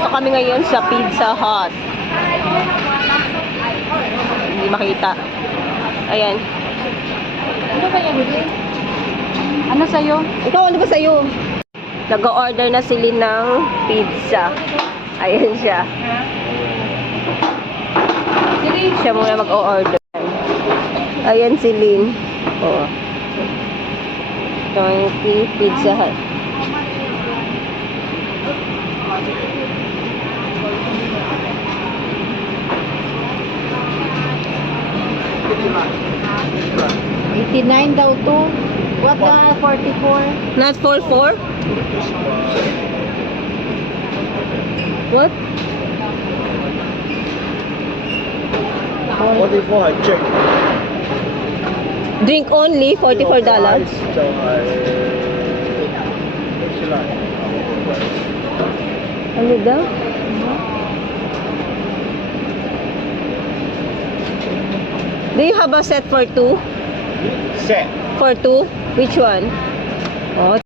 Dito kami ngayon sa Pizza Hut. Hindi makita. Ayan. Ano kaya bili? Ano sa'yo? Ikaw, ano ba sa'yo? Nag-order na si Lynn ng pizza. Ayan siya. Siya muna mag-order. Ayan si Lynn. Oo. 20 Pizza Hut. $89 daw to. What the 44? Not for 4? What? 44 係 drink， Drink only, $44.就係Ano daw? Do you have a set for 2? set。 For 2? Which one? Oh,